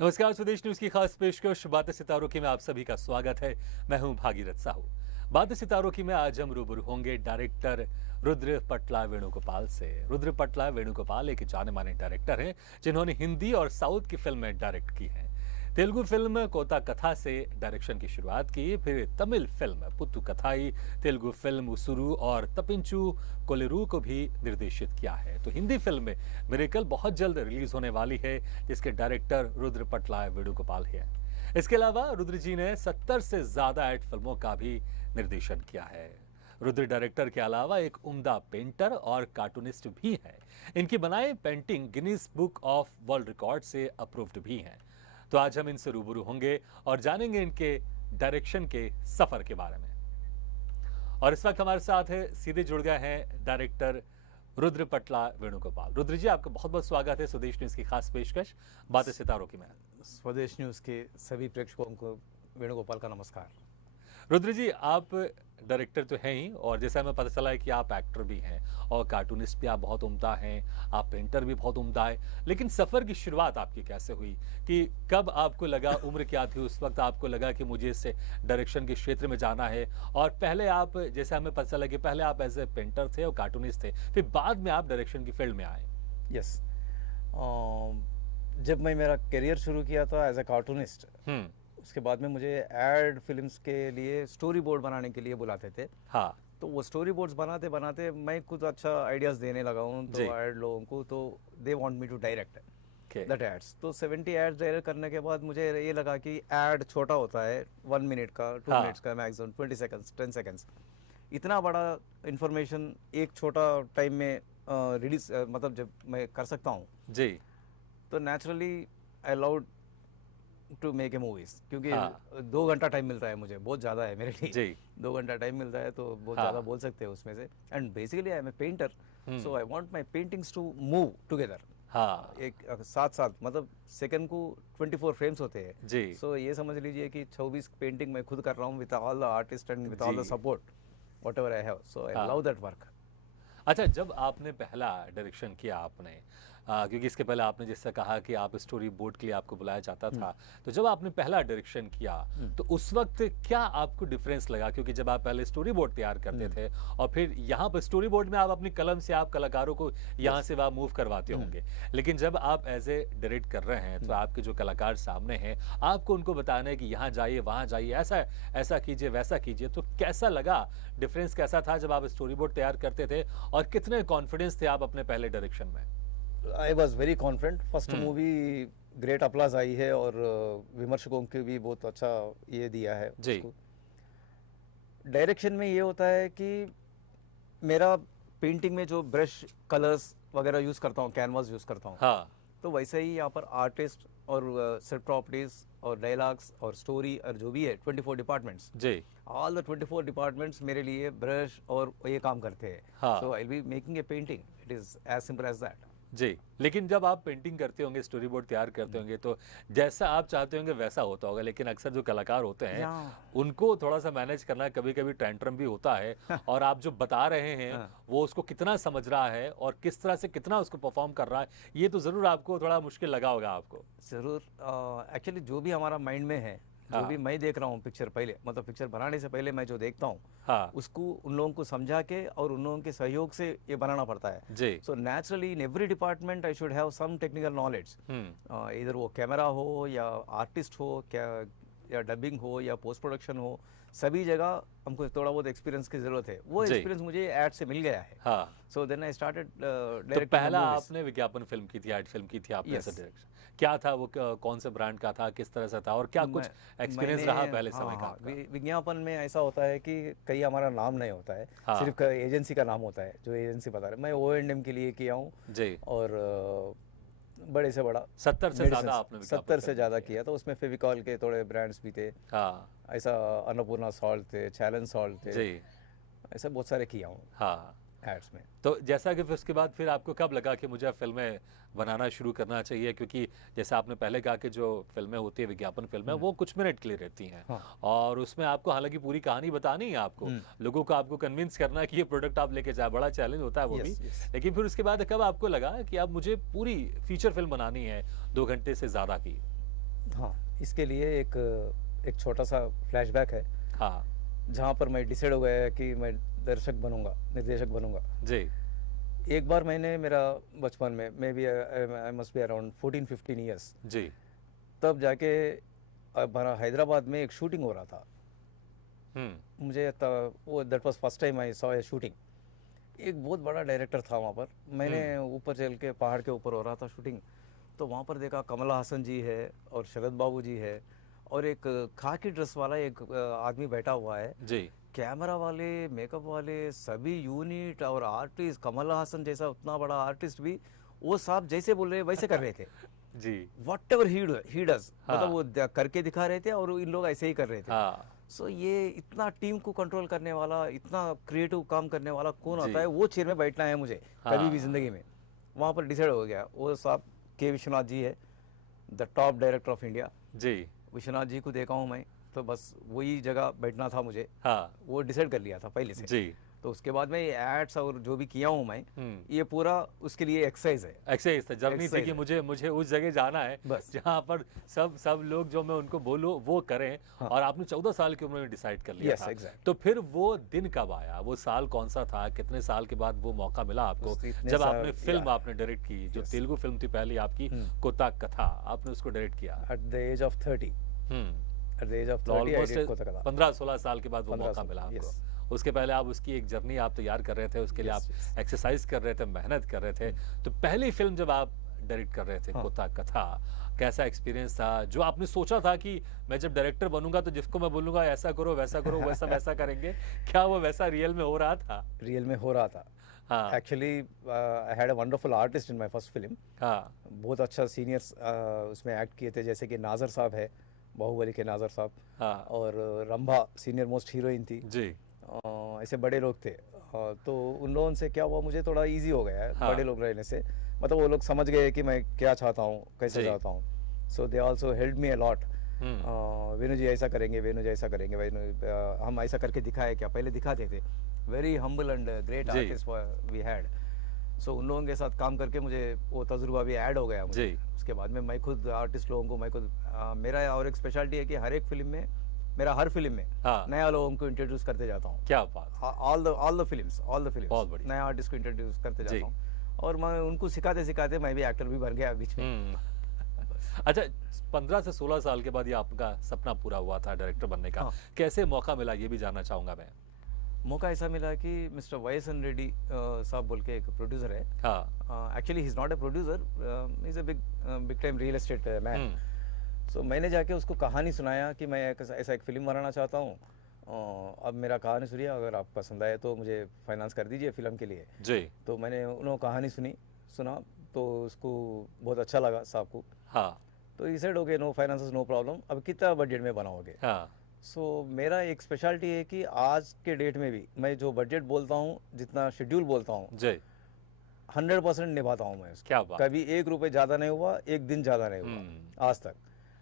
नमस्कार, स्वदेश न्यूज की खास पेशकश बातें सितारों की में आप सभी का स्वागत है। मैं हूं भागीरथ साहू। बातें सितारों की में आज हम रूबरू होंगे डायरेक्टर रुद्र पटला वेणुगोपाल से। रुद्र पटला वेणुगोपाल एक जाने माने डायरेक्टर हैं जिन्होंने हिंदी और साउथ की फिल्में डायरेक्ट की हैं। तेलुगु फिल्म कोता कथा से डायरेक्शन की शुरुआत की, फिर तमिल फिल्म पुत्तु कथाई, तेलुगु फिल्म उसुरु और तपिंचु कोलेरू को भी निर्देशित किया है। तो हिंदी फिल्म में मिरेकल बहुत जल्द रिलीज होने वाली है, जिसके डायरेक्टर रुद्र पटला वेणुगोपाल है। इसके अलावा रुद्र जी ने 70 से ज्यादा एड फिल्मों का भी निर्देशन किया है। रुद्र डायरेक्टर के अलावा एक उम्दा पेंटर और कार्टूनिस्ट भी हैं। इनकी बनाई painting Guinness Book of world record से अप्रूव्ड भी हैं। तो आज हम इनसे रूबरू होंगे और जानेंगे इनके डायरेक्शन के सफर के बारे में। और इस वक्त हमारे साथ है, सीधे जुड़ गए हैं डायरेक्टर रुद्र पटला वेणुगोपाल। रुद्र जी, आपका बहुत बहुत स्वागत है स्वदेश न्यूज की खास पेशकश बातें सितारों की में। स्वदेश न्यूज़ के सभी प्रेक्षकों को वेणुगोपाल का नमस्कार। रुद्र जी, आप डायरेक्टर तो हैं ही, और जैसा हमें पता चला है कि आप एक्टर भी हैं और कार्टूनिस्ट भी आप बहुत उम्दा हैं, आप पेंटर भी बहुत उम्दा है। लेकिन सफ़र की शुरुआत आपकी कैसे हुई? कि कब आपको लगा, उम्र क्या थी उस वक्त आपको लगा कि मुझे इससे डायरेक्शन के क्षेत्र में जाना है? और पहले आप, जैसे हमें पता चला कि पहले आप एज ए पेंटर थे और कार्टूनिस्ट थे, फिर बाद में आप डायरेक्शन की फील्ड में आए। यस, जब मैं मेरा करियर शुरू किया था एज ए कार्टूनिस्ट, उसके बाद में मुझे एड फिल्म्स के लिए स्टोरी बोर्ड बनाने के लिए बुलाते थे। हाँ। तो वो स्टोरी बोर्ड्स बनाते बनाते मैं खुद अच्छा आइडियाज़ देने लगा हूँ तो एड लोगों को, तो they want me to direct that ads. तो 70 एड्स डायरेक्ट करने के बाद मुझे ये लगा कि एड छोटा होता है, 1 मिनट का, 2 मिनट्स का, मैक्सिमम 20 सेकंड्स, 10 सेकंड्स। इतना बड़ा इंफॉर्मेशन एक छोटा टाइम में रिलीज, मतलब जब मैं कर सकता हूँ जी, तो naturally I love to make a movies, क्योंकि 2 घंटा टाइम मिलता है मुझे, बहुत ज़्यादा है मेरे लिए जी। 2 घंटा टाइम मिलता है तो बहुत ज़्यादा बोल सकते हैं उसमें से। And basically I am a painter, so I want my paintings to move together. हाँ, एक साथ साथ, मतलब सेकंड को 24 फ्रेम्स होते हैं जी। सो ये समझ लीजिए कि 24 पेंटिंग मैं खुद कर रहा हूँ with all the artist and with all the support what ever I have, so I love that work. अच्छा, जब आपने पहला डायरेक्शन किया आपने, क्योंकि इसके पहले आपने जैसे कहा कि आप स्टोरी बोर्ड के लिए आपको बुलाया जाता था, तो जब आपने पहला डायरेक्शन किया तो उस वक्त क्या आपको डिफरेंस लगा? क्योंकि जब आप पहले स्टोरी बोर्ड तैयार करते थे और फिर यहाँ पर स्टोरी बोर्ड में आप अपनी कलम से आप कलाकारों को यहाँ से वहाँ मूव करवाते होंगे, लेकिन जब आप एज ए डायरेक्ट कर रहे हैं तो आपके जो कलाकार सामने हैं, आपको उनको बताना है कि यहाँ जाइए, वहाँ जाइए, ऐसा ऐसा कीजिए, वैसा कीजिए, तो कैसा लगा? डिफरेंस कैसा था जब आप स्टोरी बोर्ड तैयार करते थे, और कितने कॉन्फिडेंस थे आप अपने पहले डायरेक्शन में? I was very confident. First movie great applause आई है और विमर्शकों के भी बहुत अच्छा ये दिया है जी। उसको। डायरेक्शन में ये होता है कि मेरा पेंटिंग में जो ब्रश कलर्स वगैरह यूज़ करता हूँ, कैनवास यूज़ करता हूँ, हाँ, तो वैसे ही यहाँ पर आर्टिस्ट और सेट प्रॉपर्टीज और डायलॉग्स और स्टोरी और जो भी है 24 डिपार्टमेंट्स, जी। ऑल द 24 डिपार्टमेंट्स मेरे लिए ब्रश और ये काम करते हैं। हाँ। So I will be making a painting, it is as simple as that. जी, लेकिन जब आप पेंटिंग करते होंगे, स्टोरी बोर्ड तैयार करते होंगे, तो जैसा आप चाहते होंगे वैसा होता होगा, लेकिन अक्सर जो कलाकार होते हैं उनको थोड़ा सा मैनेज करना कभी कभी टैंट्रम भी होता है, और आप जो बता रहे हैं वो उसको कितना समझ रहा है और किस तरह से कितना उसको परफॉर्म कर रहा है, ये तो ज़रूर आपको थोड़ा मुश्किल लगा होगा आपको। ज़रूर। एक्चुअली जो भी हमारा माइंड में है, जो भी मैं देख रहा हूँ पिक्चर, पहले मतलब पिक्चर बनाने से पहले मैं जो देखता हूँ उसको उन लोगों को समझा के और उन लोगों के सहयोग से ये बनाना पड़ता है जी। So naturally in every department I should have some technical knowledge, इधर वो कैमरा हो या आर्टिस्ट हो, क्या या डबिंग हो या पोस्ट प्रोडक्शन हो, सभी जगह हमको थोड़ा बहुत एक्सपीरियंस की जरूरत है। वो एक्सपीरियंस मुझे ऐड से मिल गया है। So then I started directing. तो पहला आपने विज्ञापन फिल्म की थी, ऐड फिल्म की थी आपने, ऐसा डायरेक्शन क्या था वो? कौन से ब्रांड का था, किस तरह से था, और क्या कुछ एक्सपीरियंस रहा पहले समय का? विज्ञापन में ऐसा होता है कि कहीं हमारा नाम नहीं होता है, सिर्फ एजेंसी का नाम होता है, जो एजेंसी बता रहे। मैं O&M के लिए किया हूँ जी, और बड़े से बड़ा 70 से ज़्यादा आपने 70 से ज़्यादा किया। तो उसमें फेविकॉल के थोड़े ब्रांड्स भी थे, ऐसा अन्नपूर्णा सॉल्ट थे, चैलेंज सॉल्ट थे जी, ऐसा बहुत सारे किया हूँ एड्स में। तो जैसा कि फिर उसके बाद फिर आपको कब लगा कि मुझे फिल्में बनाना शुरू करना चाहिए? क्योंकि जैसे आपने पहले कहा कि जो फिल्में होती है, विज्ञापन फिल्में, वो कुछ मिनट के लिए रहती हैं, और उसमें आपको हालांकि पूरी कहानी बतानी है, आपको लोगों को आपको कन्विंस करना है कि ये प्रोडक्ट आप लेके जाए, बड़ा चैलेंज होता है वो भी। लेकिन फिर उसके बाद कब आपको लगा कि अब मुझे पूरी फीचर फिल्म बनानी है 2 घंटे से ज़्यादा की? हाँ, इसके लिए एक छोटा सा फ्लैशबैक है हाँ जहाँ पर मैं डिसाइड हो गया कि मैं दर्शक बनूंगा, निर्देशक बनूंगा। जी एक बार मैंने मेरा बचपन में maybe I must be around 14-15 years, जी तब जाके हमारा हैदराबाद में एक शूटिंग हो रहा था। मुझे वो that was first time I saw a shooting. एक बहुत बड़ा डायरेक्टर था वहाँ पर। मैंने ऊपर चल के पहाड़ के ऊपर हो रहा था शूटिंग, तो वहाँ पर देखा कमला हसन जी है और शरद बाबू जी है और एक खाकी ड्रेस वाला एक आदमी बैठा हुआ है जी कैमरा वाले, मेकअप वाले, सभी यूनिट और आर्टिस्ट। कमला हसन जैसा उतना बड़ा आर्टिस्ट भी वो साहब जैसे बोल रहे वैसे कर रहे थे जी वट एवर ही डज, हाँ। मतलब वो करके दिखा रहे थे और इन लोग ऐसे ही कर रहे थे। हाँ सो ये इतना टीम को कंट्रोल करने वाला, इतना क्रिएटिव काम करने वाला कौन जी। होता है, वो चेयर में बैठना है मुझे हाँ। कभी भी जिंदगी में। वहाँ पर डिसाइड हो गया। वो साहब के विश्वनाथ जी है, the top director of India. जी विश्वनाथ जी को देखा हूँ मैं, तो बस वही जगह बैठना था मुझे। हाँ वो डिसाइड कर लिया था पहले से। जी तो उसके बाद में एड्स और जो भी किया हूँ मैं, ये पूरा उसके लिए एक्सरसाइज है। एक्सरसाइज था, जर्नी थी Exercise कि है। मुझे उस जगह जाना है बस। जहाँ पर सब लोग जो मैं उनको बोलूँ वो करें। हाँ। और आपने 14 साल की उम्र में डिसाइड कर लिया Yes, था। exactly. तो फिर वो दिन कब आया, वो साल कौन सा था, कितने साल के बाद वो मौका मिला आपको उस इतने जब साल- आपने फिल्म yeah. आपने डायरेक्ट की, जो Yes. तेलुगु फिल्म थी पहली आपकी, कोता कथा, आपने उसको डायरेक्ट किया। At the age of 30, at the age of 30 I almost did कोता कथा। 15-16 साल के बाद वो 15 मौका साल, मिला आपको। yes. उसके पहले आप उसकी एक जर्नी आप तैयार कर रहे थे, उसके लिए Yes, आप एक्सरसाइज कर रहे थे, मेहनत कर रहे थे। तो पहली फिल्म जब आप डायरेक्ट कर रहे थे, हाँ। कोता कथा, कैसा एक्सपीरियंस था? जो आपने सोचा था कि मैं जब डायरेक्टर बनूंगा तो जिसको मैं बोलूंगा ऐसा करो वैसा करो वैसा वैसा करेंगे, क्या वो वैसा रियल में हो रहा था? रियल में हो रहा था। हाँ actually I had a wonderful artist in my first film. हाँ बहुत अच्छा सीनियर्स उसमें एक्ट किए थे, जैसे कि नाजर साहब है, बाहुबली के नाजर साहब, हाँ और रंभा सीनियर मोस्ट हीरोइन थी। जी ऐसे बड़े लोग थे। तो उन लोगों से क्या हुआ, मुझे थोड़ा इजी हो गया है हाँ। बड़े लोग रहने से। मतलब वो लोग समझ गए कि मैं क्या चाहता हूँ, कैसे जी। चाहता हूँ। So they also help me a lot. Venu ji ऐसा करेंगे, वेणु जी ऐसा करेंगे, हम ऐसा करके दिखाए क्या, पहले दिखाते थे। वेरी हम्बल एंड ग्रेट जी। Artist we had. सो उन लोगों के साथ काम करके मुझे वो तजुर्बा भी ऐड हो गया मुझे। जी। उसके बाद में मैं खुद आर्टिस्ट लोगों को, मैं खुद मेरा और एक स्पेशलिटी है कि हर एक फिल्म में, मेरा हर फिल्म में हाँ। नया लोगों को इंट्रोड्यूस करते जाता हूँ। क्या बात, ऑल द फिल्म्स बहुत बढ़िया। नया आर्टिस्ट को इंट्रोड्यूस करते जी। जाता हूँ। और मैं उनको सिखाते सिखाते मैं भी एक्टर भी बन गया बीच में। अच्छा, 15 से 16 साल के बाद ये आपका सपना पूरा हुआ था डायरेक्टर बनने का। हाँ। कैसे मौका मिला ये भी जानना चाहूंगा मैं। मौका ऐसा मिला कि मिस्टर YSN रेड्डी साहब बोल के एक प्रोड्यूसर है। हाँ actually he is not a producer, he is a big time real estate man. So मैंने जाके उसको कहानी सुनाया कि मैं ऐसा एक फिल्म बनाना चाहता हूँ। अब मेरा कहानी सुनिए, अगर आप पसंद आए तो मुझे फाइनेंस कर दीजिए फिल्म के लिए। जी तो मैंने उन्होंने कहानी सुना तो उसको बहुत अच्छा लगा साहब को। हाँ तो he said okay, no finance no problem, अब कितना बजट में बनाओगे। हाँ सो मेरा एक स्पेशलिटी है कि आज के डेट में भी मैं जो बजट बोलता हूँ, जितना शेड्यूल बोलता हूँ, जी 100% निभाता हूँ मैं उसको। क्या बात। कभी 1 रुपये ज़्यादा नहीं हुआ, 1 दिन ज़्यादा नहीं हुआ आज तक।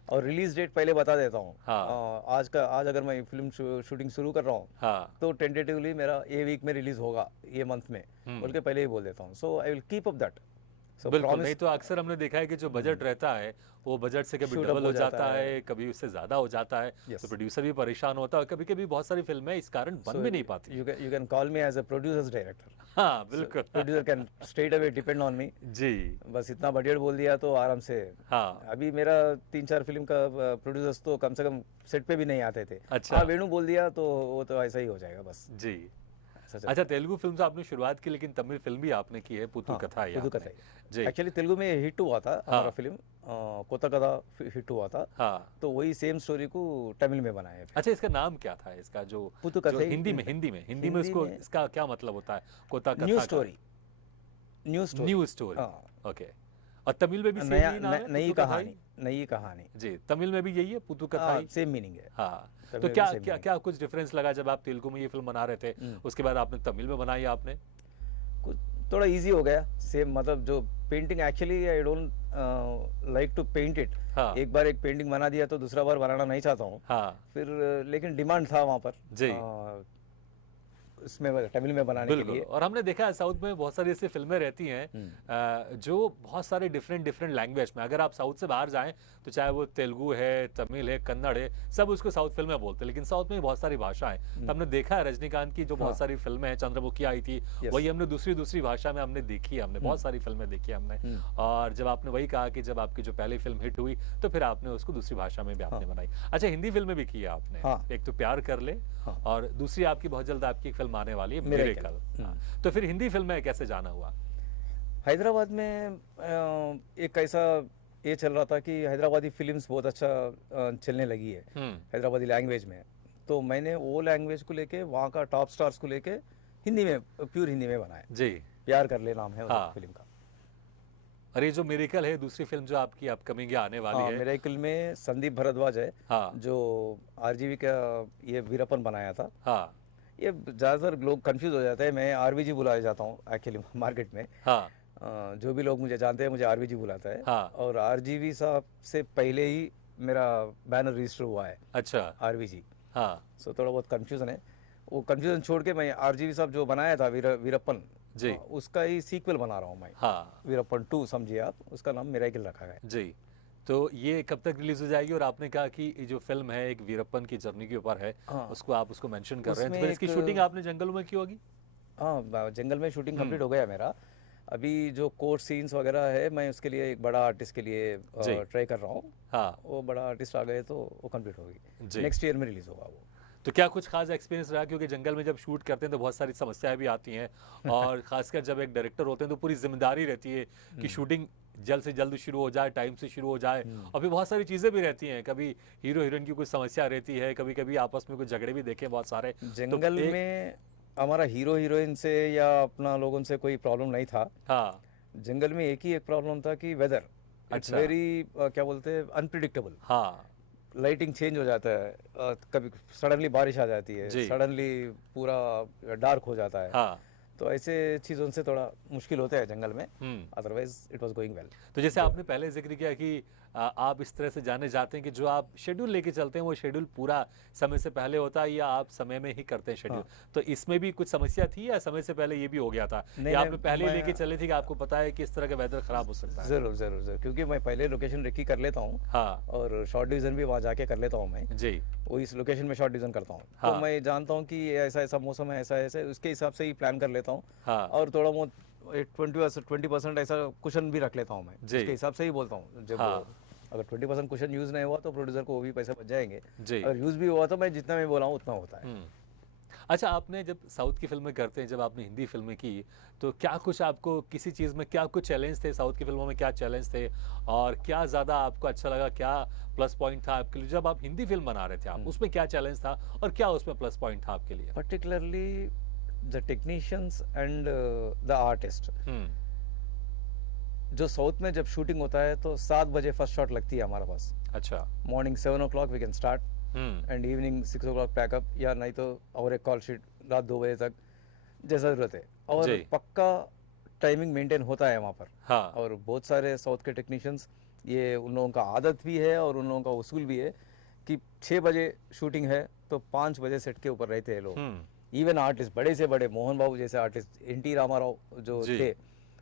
और रिलीज डेट पहले बता देता हूँ। हाँ। आज अगर मैं फिल्म शूटिंग शुरू कर रहा हूँ, हाँ तो टेंटेटिवली मेरा ये वीक में रिलीज होगा, ये मंथ में बोल के पहले ही बोल देता हूँ। So I will keep up that. बिल्कुल। नहीं तो अक्सर हमने देखा है कि जो बजट रहता है वो बजट से कभी Shoot up डबल हो हो जाता जाता है, कभी उससे ज्यादा हो जाता है। Yes. तो प्रोड्यूसर भी परेशान होता है, कभी कभी बहुत सारी फिल्में इस कारण बन भी नहीं पाती। You can call me as a producers director. हाँ बिल्कुल। Producer can straight away depend on me. जी बस इतना बजट बोल दिया तो आराम से। हाँ अभी मेरा 3-4 फिल्म का प्रोड्यूसर्स तो कम से कम सेट पे भी नहीं आते थे। अच्छा। हाँ, वेणु बोल दिया तो वो तो ऐसा ही हो जाएगा बस। जी। ऐसा चलता अच्छा, तेलुगु फिल्म से आपने शुरुआत की, लेकिन तमिल फिल्म भी आपने की है, पुतु हाँ, कथा है पुतु आपने। कथा ही। जी एक्चुअली तेलुगु में हिट हुआ था हमारा फिल्म, कोता कथा हिट हुआ था। हाँ। तो वही सेम स्टोरी को तमिल में बनाया है। अच्छा, इसका नाम क्या था इसका, जो पुतु कथा ही- हिंदी में उसको इसका क्या मतलब होता है, कोता कथा न्यू का? स्टोरी। New story. हाँ। ओके। और तमिल में भी सेम नया ही नाम है, नई पुतु कथा ही? कहानी, नई कहानी। जी, तमिल में भी यही है, पुतु कथा ही। सेम मीनिंग है। हाँ। तमिल तो में क्या भी same क्या meaning। क्या कुछ डिफरेंस लगा जब आप तेलुगु में ये फिल्म बना रहे थे, उसके बाद आपने तमिल में बनाई आपने? कुछ थोड़ा इजी हो गया। सेम मतलब जो painting, actually I don't like to paint it. हाँ। एक बार एक पेंटिंग बना दिया तो दूसरा बार बनाना नहीं चाहता हूँ। हाँ फिर लेकिन डिमांड था वहाँ पर। जी। इसमें तमिल में बनाने के बिल्कुल। लिए। और हमने देखा है साउथ में बहुत सारी ऐसी फिल्में रहती हैं जो बहुत सारे डिफरेंट लैंग्वेज में, अगर आप साउथ से बाहर जाएं तो चाहे वो तेलुगु है, तमिल है, कन्नड़ है, सब उसको साउथ फिल्में बोलते हैं, लेकिन साउथ में बहुत सारी भाषाएं। तो हमने देखा है रजनीकांत की जो बहुत सारी फिल्में हैं, चंद्रमुखी आई थी, वही हमने दूसरी भाषा में हमने देखी है, हमने बहुत सारी फिल्में देखी है हमने। और जब आपने वही कहा कि जब आपकी जो पहली फिल्म हिट हुई तो फिर आपने उसको दूसरी भाषा में भी आपने बनाई। अच्छा, हिंदी फिल्में भी की है आपने। एक तो प्यार कर ले, और दूसरी आपकी बहुत जल्द आपकी एक फिल्म आने वाली है मिरेकल। तो फिर हिंदी फिल्म में कैसे जाना हुआ? हैदराबाद में एक ऐसा ये चल रहा था कि हैदराबादी फिल्म्स बहुत अच्छा चलने लगी है हैदराबादी लैंग्वेज में, तो मैंने वो लैंग्वेज को लेके वहाँ का टॉप स्टार्स को लेके हिंदी में, प्योर हिंदी में बनाया जी। प्यार कर ले नाम है उस फिल्म का। और ये जो मिरेकल है दूसरी फिल्म जो आपकी अपकमिंग आने वाली है, मिरेकल में संदीप भारद्वाज है जो आरजीवी का ये वीरप्पन बनाया था। ये ज़्यादातर लोग कंफ्यूज हो जाते हैं, मैं आरवीजी बुलाया जाता हूँ एक्चुअली मार्केट में। जो भी लोग मुझे जानते हैं मुझे आरवीजी बुलाता है। और आरजीवी साहब से पहले ही मेरा बैनर रजिस्टर हुआ है। अच्छा, आरवीजी। सो थोड़ा बहुत कंफ्यूजन है, वो कंफ्यूजन छोड़ के मैं आरजीवी साहब जो बनाया था वीरप्पन जी, उसका ही सीक्वल बना रहा हूँ मैं। वीरप्पन 2 समझिए आप, उसका नाम मिरेकल रखा है जी। तो ये कब तक रिलीज हो जाएगी? और आपने कहा कि ये जो फिल्म है एक वीरप्पन की जर्नी के ऊपर है, उसको आप उसको मेंशन कर रहे हैं, तो फिर इसकी शूटिंग आपने जंगलों में की होगी? हाँ, जंगल में शूटिंग कंप्लीट हो गया मेरा। अभी जो कोर्ट सीन्स वगैरह है मैं उसके लिए एक बड़ा आर्टिस्ट के लिए ट्राई कर रहा हूँ। वो बड़ा आर्टिस्ट आ गए तो वो कंप्लीट होगी, नेक्स्ट ईयर में रिलीज होगा वो। तो क्या कुछ खास एक्सपीरियंस रहा? क्योंकि जंगल में जब शूट करते हैं तो बहुत सारी समस्याएं भी आती हैं, और खासकर जब एक डायरेक्टर होते हैं तो पूरी जिम्मेदारी रहती है कि शूटिंग जल्द से जल्द शुरू हो जाए, टाइम से शुरू हो जाए। और फिर बहुत सारी चीजें भी रहती हैं, कभी हीरो हीरोइन की कुछ समस्या रहती है, कभी कभी आपस में कुछ झगड़े भी देखे बहुत सारे। जंगल में हमारा हीरो हीरोइन से या अपना लोगों से कोई प्रॉब्लम नहीं था। जंगल में एक ही एक प्रॉब्लम था कि वेदर इट्स वेरी क्या बोलते हैं अनप्रिडिक्टेबल। लाइटिंग चेंज हो जाता है, कभी सडनली बारिश आ जाती है, सडनली पूरा डार्क हो जाता है। तो ऐसे चीज़ों से थोड़ा मुश्किल होता है जंगल में, otherwise it was going well. तो जैसे आपने पहले जिक्र किया कि आप इस तरह से जाने जाते हैं कि जो आप शेड्यूल लेके चलते हैं वो शेड्यूल पूरा समय से पहले होता है या आप समय में ही करते हैं शेड्यूल? तो इसमें भी कुछ समस्या थी या समय से पहले ये भी हो गया था, या आपने पहले लेके चले थे कि आपको पता है कि इस तरह का वेदर खराब हो सकता है? जरूर जरूर जरूर, क्योंकि मैं पहले लोकेशन रेकी कर लेता हूँ और शॉर्ट डिवीजन भी वहाँ जाके कर लेता हूँ मैं जी। वो इस लोकेशन में शॉर्ट डिवीजन करता हूँ, तो मैं जानता हूँ कि ऐसा ऐसा मौसम है, ऐसा ऐसा, उसके हिसाब से ही प्लान कर लेता हूँ। और थोड़ा बहुत 20% ऐसा कुशन भी रख लेता हूँ मैं, उसके हिसाब से ही बोलता हूँ। जब अगर 20% कुशन यूज नहीं हुआ तो प्रोड्यूसर को वो भी पैसे बच जाएंगे, अगर यूज भी हुआ तो मैं जितना मैं बोला हूँ उतना होता है। अच्छा, आपने जब साउथ की फिल्में करते हैं, जब आपने हिंदी फिल्में की, तो क्या कुछ आपको किसी चीज़ में क्या कुछ चैलेंज थे? साउथ की फिल्मों में क्या चैलेंज थे और क्या ज़्यादा आपको अच्छा लगा, क्या प्लस पॉइंट था आपके लिए जब आप हिंदी फिल्म बना रहे थे? आप उसमें क्या चैलेंज था और क्या उसमें प्लस पॉइंट था आपके लिए? Particularly the technicians and the artist. जो साउथ में जब शूटिंग होता है तो 7 बजे फर्स्ट शॉट लगती है हमारे पास। अच्छा। Morning 7 o'clock we can start and evening 6 o'clock pack up, या नहीं तो और एक कॉल शीट रात 2 बजे तक जैसा जरूरत है, और पक्का टाइमिंग मेंटेन होता है वहाँ पर। और बहुत सारे साउथ के टेक्नीशियंस, ये उन लोगों का आदत भी है और उन लोगों का उसूल भी है कि 6 बजे शूटिंग है तो 5 बजे सेट के ऊपर रहते हैं लोग। इवन आर्टिस्ट, बड़े से बड़े मोहन बाबू जैसे आर्टिस्ट, NT रामाराव जो थे,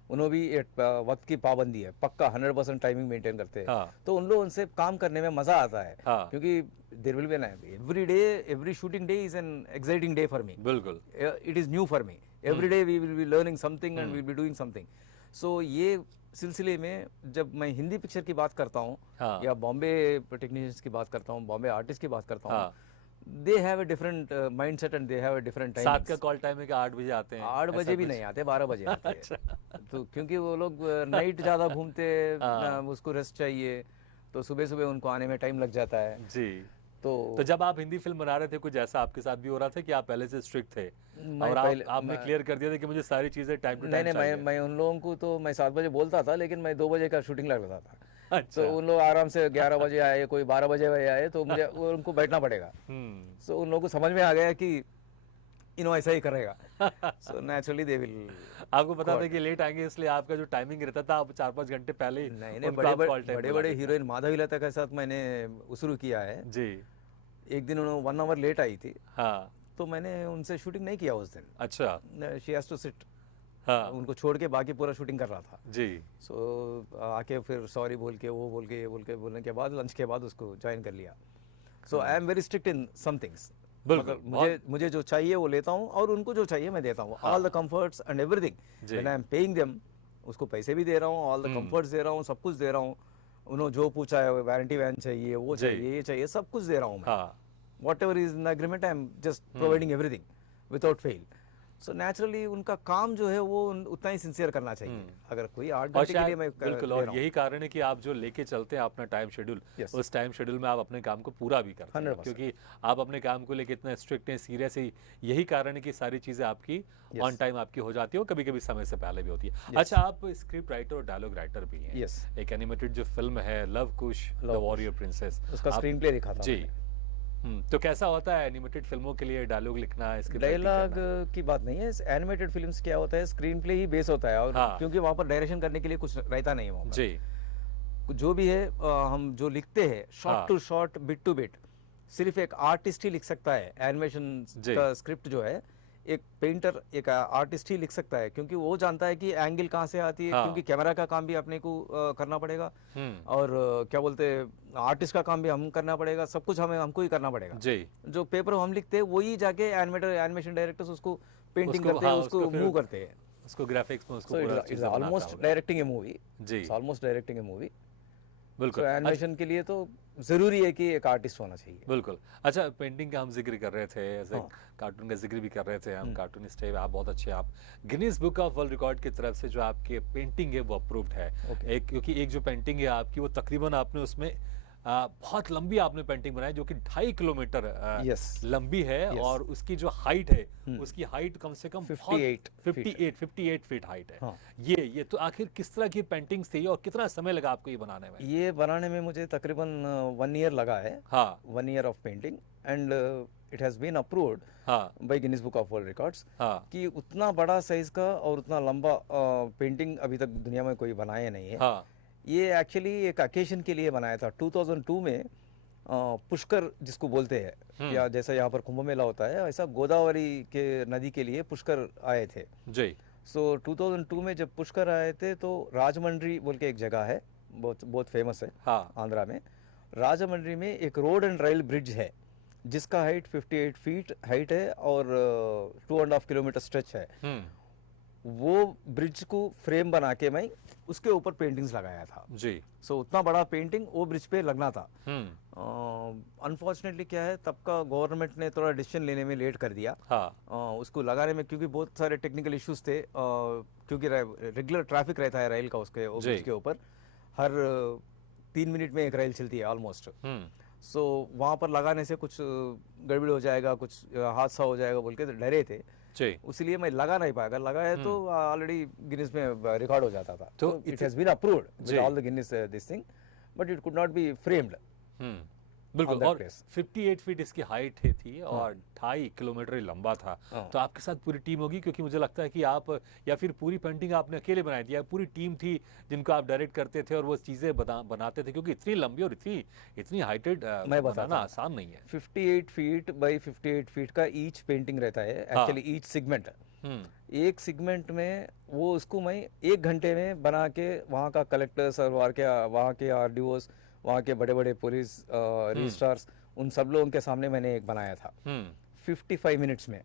उन्होंने भी एक वक्त की पाबंदी है, पक्का 100% टाइमिंग मेंटेन करते हैं। तो उन लोगों से काम करने में मजा आता है, क्योंकि there will be an every day, every shooting day is an exciting day for me. बिल्कुल, it is new for me. Every day we will be learning something and we will be doing something. So ये सिलसिले में जब मैं Hindi picture की बात करता हूँ या बॉम्बे टेक्नीशियंस की बात करता हूँ, बॉम्बे आर्टिस्ट की बात करता हूँ, they have a different mindset and they have a different time। 7 का कॉल टाइम है कि 8 बजे आते हैं? 8 बजे भी नहीं आते, 12 बजे आते हैं। तो क्योंकि वो लोग नाइट ज़्यादा घूमते, उसको रेस्ट चाहिए, तो सुबह सुबह उनको आने में टाइम लग जाता है जी। तो जब आप हिंदी फिल्म बना रहे थे, कुछ ऐसा आपके साथ भी हो रहा था कि आप पहले से स्ट्रिक्ट थे और आपने क्लियर कर दिया था कि मुझे सारी चीजें टाइम टू टाइम? नहीं, मैं उन लोगों को तो मैं 7 बजे बोलता था, लेकिन मैं 2 बजे का शूटिंग लगता था। अच्छा। तो उन लोग आराम से 11 बजे आए, कोई 12 बजे आए, तो मुझे उनको बैठना पड़ेगा। सो उन लोगों को समझ में आ गया कि ऐसा ही करेगा। So naturally they will. आपको पता था कि लेट आएंगे, इसलिए आपका जो टाइमिंग रहता था आप 4-5 घंटे पहले ही? नहीं, बड़े हीरोइन माधवी लता के साथ मैंने शुरू किया है जी। एक दिन उन्होंने 1 आवर लेट आई थी, तो मैंने उनसे शूटिंग नहीं किया उस दिन। अच्छा। शी हैज टू सिट, हाँ उनको छोड़ के बाकी पूरा शूटिंग कर रहा था जी। सो आके फिर सॉरी बोल के वो बोल के ये बोल के बोलने के बाद लंच के बाद उसको ज्वाइन कर लिया। So I am very strict in some things, बिल्कुल, मतलब मुझे जो चाहिए वो लेता हूँ और उनको जो चाहिए मैं देता हूँ। All the comforts and everything, when I am paying them, उसको पैसे भी दे रहा हूँ, ऑल द कंफर्ट्स दे रहा हूँ, सब कुछ दे रहा हूँ। उन्होंने जो पूछा है, वारंटी वैन चाहिए, वो चाहिए, ये चाहिए, सब कुछ दे रहा हूँ मैं। What ever is in agreement, I am just providing everything without fail. So naturally उनका काम जो है वो उतना ही सिंसियर करना चाहिए। अगर कोई 8 घंटे के लिए मैं बिल्कुल, और यही कारण है कि आप जो लेके चलते हैं अपना टाइम शेड्यूल, उस टाइम शेड्यूल में आप अपने काम को पूरा भी करते हैं, क्योंकि आप अपने काम को लेके इतना स्ट्रिक्ट हैं, सीरियस है। यही कारण है कि सारी चीजें आपकी ऑन टाइम आपकी हो जाती है, और कभी कभी समय से पहले भी होती है। अच्छा, आप स्क्रिप्ट राइटर और डायलॉग राइटर भी हैं। एक एनिमेटेड जो फिल्म है love Kush the warrior princess, उसका स्क्रीन प्ले लिखा था जी। तो कैसा होता है एनिमेटेड फिल्मों के लिए डायलॉग लिखना? इसके डायलॉग की बात नहीं है, एनिमेटेड फिल्म्स क्या होता है, स्क्रीन प्ले ही बेस होता है, और क्योंकि वहाँ पर डायरेक्शन करने के लिए कुछ रहता नहीं है वहाँ पर जी। जो भी है हम जो लिखते हैं short to short, bit to bit, सिर्फ एक आर्टिस्ट ही लिख सकता है। एनिमेशन का स्क्रिप्ट जो है एक पेंटर, एक आर्टिस्ट ही लिख सकता है, क्योंकि वो जानता है कि एंगल कहाँ से आती है, क्योंकि कैमरा का काम भी अपने को करना पड़ेगा, और क्या बोलते हैं आर्टिस्ट का काम भी हम करना पड़ेगा, सब कुछ हमको ही करना पड़ेगा जी। जो पेपर हम लिखते हैं वही जाके एनिमेशन डायरेक्टर्स उसको पेंटिंग करते हैं, उसको मूव करते हैं, उसको ग्राफिक्स में उसको ऑलमोस्ट डायरेक्टिंग ए मूवी जी, ऑलमोस्ट डायरेक्टिंग ए मूवी। बिल्कुल, एनिमेशन के लिए तो जरूरी है कि एक आर्टिस्ट होना चाहिए। बिल्कुल। अच्छा, पेंटिंग का हम जिक्र कर रहे थे, ऐसे कार्टून का जिक्र भी कर रहे थे हम, कार्टूनिस्ट है आप, बहुत अच्छे आप। Guinness Book of world record की तरफ से जो आपके पेंटिंग है वो अप्रूव्ड है। एक क्योंकि एक जो पेंटिंग है आपकी वो तकरीबन आपने उसमें बहुत लंबी आपने पेंटिंग बनाई, जो कि 2.5 किलोमीटर लंबी है, और उसकी जो हाइट है उसकी हाइट कम से कम 58 फीट हाइट है। ये तो आखिर किस तरह की पेंटिंग्स थी और कितना समय लगा आपको ये बनाने में? ये बनाने में मुझे तकरीबन 1 ईयर लगा है। 1 year of painting, and it has been approved by Guinness Book of World Records कि उतना बड़ा साइज का और उतना लंबा पेंटिंग अभी तक दुनिया में कोई बनाया नहीं है। ये एक्चुअली एक अकेशन के लिए बनाया था 2002 में। पुष्कर जिसको बोलते हैं, या जैसा यहाँ पर कुंभ मेला होता है, ऐसा गोदावरी के नदी के लिए पुष्कर आए थे जी। सो 2002 में जब पुष्कर आए थे तो राजमंड्री बोल के एक जगह है, बहुत फेमस है आंध्रा में। राजमंड्री में एक रोड एंड रेल ब्रिज है जिसका हाइट 58 फीट हाइट है और 2.5 किलोमीटर स्ट्रेच है। वो ब्रिज को फ्रेम बना के मैं उसके ऊपर पेंटिंग्स लगाया था जी। सो उतना बड़ा पेंटिंग वो ब्रिज पे लगना था। अनफॉर्चुनेटली क्या है, तब का गवर्नमेंट ने थोड़ा डिसीजन लेने में लेट कर दिया उसको लगाने में, क्योंकि बहुत सारे टेक्निकल इश्यूज थे, क्योंकि रेगुलर ट्रैफिक रहता है रेल का उसके ब्रिज के ऊपर, हर 3 मिनट में एक रेल चलती है ऑलमोस्ट। सो वहाँ पर लगाने से कुछ गड़बड़ हो जाएगा, कुछ हादसा हो जाएगा बोल के डरे थे, इसलिए मैं लगा नहीं पाया। लगाया तो ऑलरेडी गिनीज में रिकॉर्ड हो जाता था। तो it has been approved with all the Guinness this thing, but it could not be framed. बिल्कुल, और 58 फीट इसकी हाइट थी और 2.5 किलोमीटर लंबा था। तो आपके साथ पूरी टीम होगी, क्योंकि मुझे लगता है कि आप, या फिर पूरी पेंटिंग आपने अकेले बनाई थी, या पूरी टीम थी जिनको आप डायरेक्ट करते थे और वो चीजें बनाते थे, क्योंकि इतनी लंबी और इतनी हाइटेड बनाना आसान नहीं है। 58 फीट बाई 58 फीट का ईच पेंटिंग रहता है एक्चुअली, ईच सेगमेंट। एक सेगमेंट में वो उसको मैं 1 घंटे में बना के वहाँ का कलेक्टर्स और वहाँ के आरडीओस, वहाँ के बड़े बड़े पुलिस रजिस्ट्रार्स, उन सब लोगों के सामने मैंने एक बनाया था 55 मिनट्स में,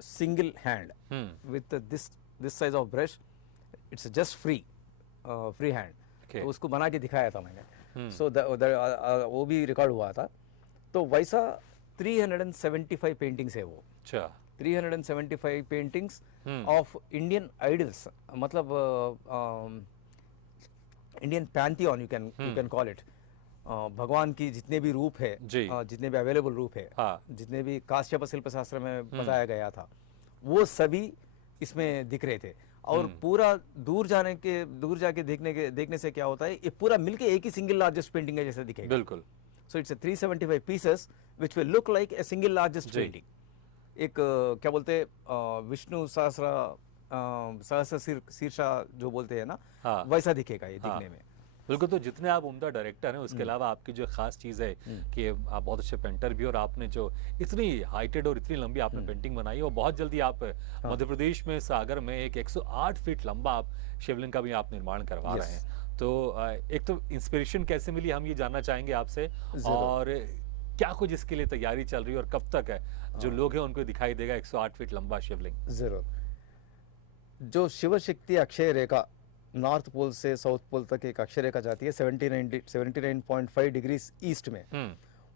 single hand with this size of brush, it's just free hand. तो उसको बना के दिखाया था मैंने। सो वो भी रिकॉर्ड हुआ था। तो वैसा 375 पेंटिंग्स है वो। 375 पेंटिंग्स ऑफ इंडियन आइडल्स, मतलब Indian Pantheon you can call it. भगवान की जितने भी रूप है, जितने भी अवेलेबल रूप है, जितने भी काश्यप शिल्प शास्त्र में बताया गया था, वो सभी इसमें दिख रहे थे। और पूरा दूर जाके देखने से क्या होता है, ये पूरा मिलके एक ही सिंगल लार्जेस्ट पेंटिंग है जैसे दिखेगा। बिल्कुल। So it's 375 pieces which will look like a single largest painting. एक क्या बोलते हैं विष्णु सहस्र शीर्षा जो बोलते हैं ना, वैसा दिखेगा ये दिखने में। बिल्कुल। तो जितने आप उम्दा डायरेक्टर हैं, उसके अलावा आपकी जो खास चीज़ है कि आप बहुत अच्छे पेंटर भी, और आपने जो इतनी हाइटेड और इतनी लंबी आपने पेंटिंग बनाई है, और बहुत जल्दी आप मध्य प्रदेश में सागर में एक 108 फीट लंबा आप शिवलिंग का भी आप निर्माण करवा रहे हैं। तो एक तो इंस्पिरेशन कैसे मिली, हम ये जानना चाहेंगे आपसे, और क्या कुछ इसके लिए तैयारी चल रही है, और कब तक है जो लोग हैं उनको दिखाई देगा 108 फीट लंबा शिवलिंग? जरूर। जो शिव शक्ति अक्षय रेखा नॉर्थ पोल से साउथ पोल तक एक अक्षय रेखा जाती है 79.5 डिग्री ईस्ट में,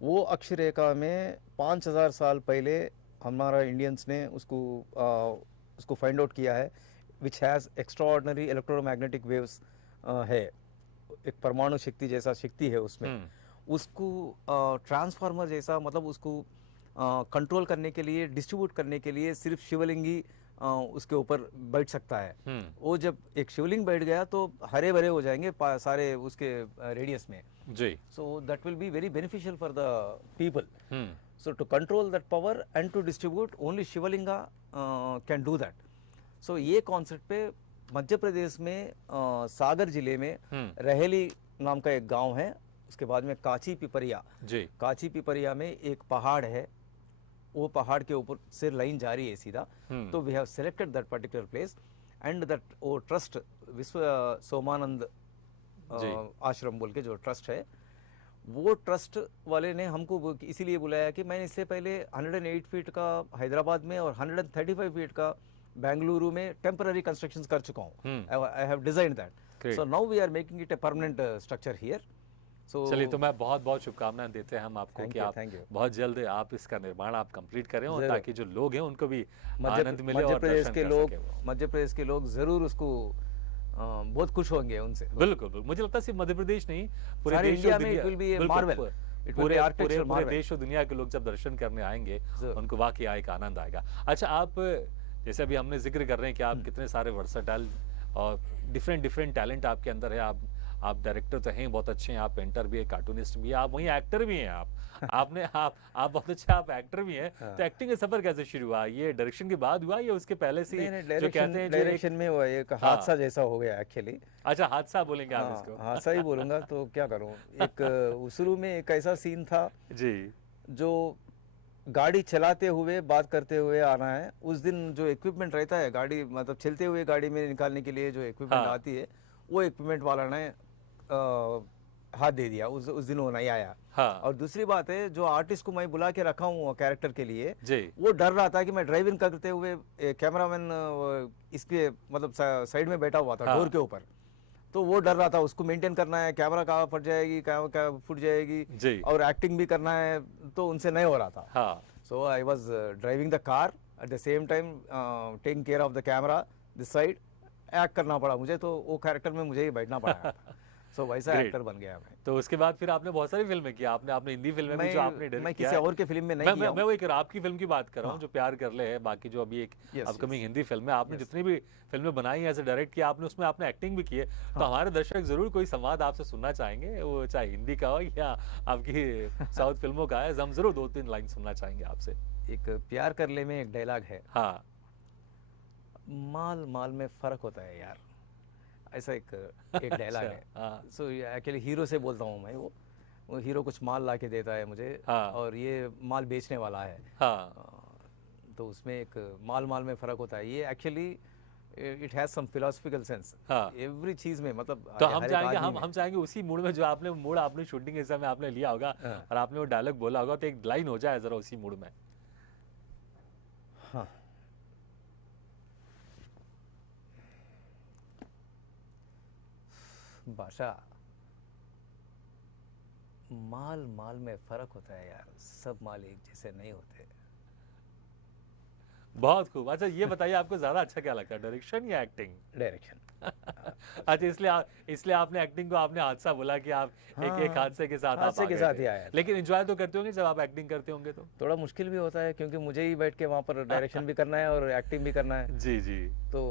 वो अक्षय रेखा में 5000 साल पहले हमारा इंडियंस ने उसको फाइंड आउट किया है, which has extraordinary electromagnetic waves है, एक परमाणु शक्ति जैसा शक्ति है उसमें। उसको ट्रांसफार्मर जैसा, मतलब उसको कंट्रोल करने के लिए, डिस्ट्रीब्यूट करने के लिए सिर्फ शिवलिंग ही उसके ऊपर बैठ सकता है। वो जब एक शिवलिंग बैठ गया तो हरे भरे हो जाएंगे सारे उसके रेडियस में जी। So that will be very beneficial for the people. So to control that power and to distribute only Shivalinga can do that. So ये कॉन्सेप्ट पे मध्य प्रदेश में सागर जिले में रहेली नाम का एक गांव है, उसके बाद में काची पिपरिया जी। काची पिपरिया में एक पहाड़ है, वो पहाड़ के ऊपर से लाइन जा रही है सीधा। तो we have selected that particular place and that वो ट्रस्ट विश्व सोमानंद आश्रम बोल के जो ट्रस्ट है, वो ट्रस्ट वाले ने हमको इसीलिए बुलाया कि मैंने इससे पहले 108 फीट का हैदराबाद में और 135 फीट का बेंगलुरु में टेम्पररी कंस्ट्रक्शंस कर चुका हूँ। I have designed that, so now we are making it a permanent structure here. चलिए, तो मैं बहुत बहुत शुभकामनाएं देते हैं हम आपको कि आप बहुत जल्द आप इसका निर्माण आप कंप्लीट करें, और ताकि जो लोग हैं उनको भी आनंद मिले, और मध्य प्रदेश के लोग जरूर उसको बहुत खुश होंगे उनसे। बिल्कुल, मुझे लगता है सिर्फ मध्य प्रदेश नहीं, पूरे देश इंडिया में it will be A marvel. पूरे देश और दुनिया के लोग जब दर्शन करने आएंगे उनको वाकई एक आनंद आएगा। अच्छा, आप जैसे अभी हमने जिक्र कर रहे हैं कि आप कितने सारे वर्सेटाइल और डिफरेंट टैलेंट आपके अंदर है। आप डायरेक्टर तो हैं, बहुत अच्छे हैं, आप पेंटर भी है, कार्टूनिस्ट भी है, आप वहीं एक्टर भी हैं। आप बहुत अच्छे आप एक्टर भी हैं। तो एक्टिंग का सफर कैसे शुरू हुआ? ये डायरेक्शन के बाद हुआ या उसके पहले से? जो कहते हैं डायरेक्शन में वो एक हादसा जैसा हो गया एक्चुअली। अच्छा, हादसा बोलेंगे आप इसको? हादसा ही बोलूंगा तो क्या करूं। एक शुरू में एक ऐसा सीन था जी, जो गाड़ी चलाते हुए बात करते हुए आना है। उस दिन जो इक्विपमेंट रहता है गाड़ी, मतलब चलते हुए गाड़ी में निकालने के लिए जो इक्विपमेंट आती है, वो इक्विपमेंट वाला ने हाथ दे दिया, उस दिन वो नहीं आया। और दूसरी बात है, जो आर्टिस्ट को मैं बुला के रखा हूँ कैरेक्टर के लिए, वो डर रहा था कि मैं ड्राइविंग करते हुए कैमरामैन इसके मतलब साइड में बैठा हुआ था डोर के ऊपर, तो वो डर रहा था, उसको मेंटेन करना है, कैमरा कहाँ फट जाएगी, कहाँ फूट जाएगी, और एक्टिंग भी करना है, तो उनसे नहीं हो रहा था। So I was driving the car at the same time taking care of the camera this side, act करना पड़ा मुझे, तो वो कैरेक्टर में मुझे ही बैठना पड़ा। सो वैसा एक्टर बन गया मैं। तो उसके बाद फिर आपने बहुत सारी फिल्में की, आपने हिंदी फिल्में भी जो आपने डायरेक्ट किया। मैं किसी और के फिल्म में नहीं किया। मैं वही कर आपकी फिल्म की बात कर रहा हूँ जो प्यार कर ले है, बाकी जो अभी एक अपकमिंग हिंदी फिल्म है, आपने जितनी भी फिल्में बनाई है, ऐसे डायरेक्ट किया आपने, उसमें आपने एक्टिंग भी की है। तो हमारे दर्शक जरूर कोई संवाद आपसे सुनना चाहेंगे, वो चाहे हिंदी का हो या आपकी साउथ फिल्मों का है, हम जरूर 2-3 लाइन सुनना चाहेंगे आपसे। एक प्यार कर ले में एक डायलॉग है, हाँ, माल माल में फर्क होता है यार, ऐसा एक डायलॉग है। सो एक्चुअली हीरो से बोलता हूँ मैं, वो हीरो कुछ माल ला के देता है मुझे, और ये माल बेचने वाला है, तो उसमें एक माल में फर्क होता है। ये actually it has some philosophical sense एवरी चीज में, मतलब तो हम चाहेंगे उसी मूड में, जो आपने शूटिंग के समय आपने लिया होगा और आपने वो डायलॉग बोला होगा, तो एक लाइन हो जाए जरा उसी मूड में। हाँ, भाषा, माल में फर्क होता है यार, सब माल एक जैसे नहीं होते। बहुत खूब। अच्छा, ये बताइए आपको ज्यादा अच्छा क्या लगता है, डायरेक्शन या एक्टिंग? डायरेक्शन। अच्छा, इसलिए आपने एक्टिंग को आपने हादसा बोला कि आप एक हादसे के साथ ही आया। लेकिन एंजॉय तो करते होंगे जब आप एक्टिंग करते होंगे? तो थोड़ा मुश्किल भी होता है, क्योंकि मुझे ही बैठ के वहाँ पर डायरेक्शन भी करना है और एक्टिंग भी करना है। जी जी। तो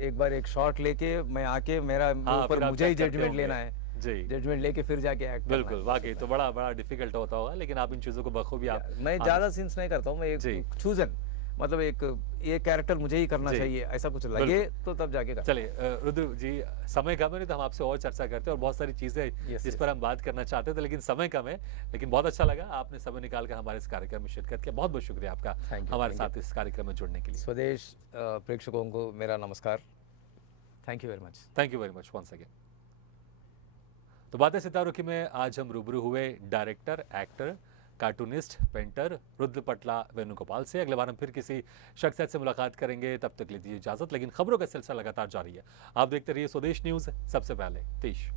एक बार एक शॉट लेके मैं आके, मेरा ऊपर मुझे ही जजमेंट लेना है जी, जजमेंट लेके फिर जाके एक्ट। बिल्कुल, वाकई तो बड़ा डिफिकल्ट होता होगा, लेकिन आप इन चीजों को बखूबी आप। मैं ज्यादा सीन्स नहीं करता हूँ, मैं एक चूजन मतलब एक ये कैरेक्टर मुझे ही करना जी। चाहिए ऐसा कुछ लगे तो तब जाके कर। चलिए रुद्र जी, समय कम है, नहीं तो हम आपसे और चर्चा करते हैं और बहुत सारी चीजें जिस पर हम बात करना चाहते थे, लेकिन समय कम है। लेकिन बहुत अच्छा लगा आपने समय निकाल कर हमारे इस कार्यक्रम में शिरकत किया। बहुत बहुत शुक्रिया आपका हमारे साथ इस कार्यक्रम में जुड़ने के लिए। स्वदेश प्रेक्षकों को मेरा नमस्कार। Thank you very much. Thank you very much once again. तो बातें सितारों की में आज हम रूबरू हुए director, actor, cartoonist, painter Rudra Patla Venugopal से। अगले बार हम फिर किसी शख्सियत से मुलाकात करेंगे, तब तक लीजिए इजाजत। लेकिन खबरों का सिलसिला लगातार जारी है। आप देखते रहिए स्वदेश न्यूज, सबसे पहले देश।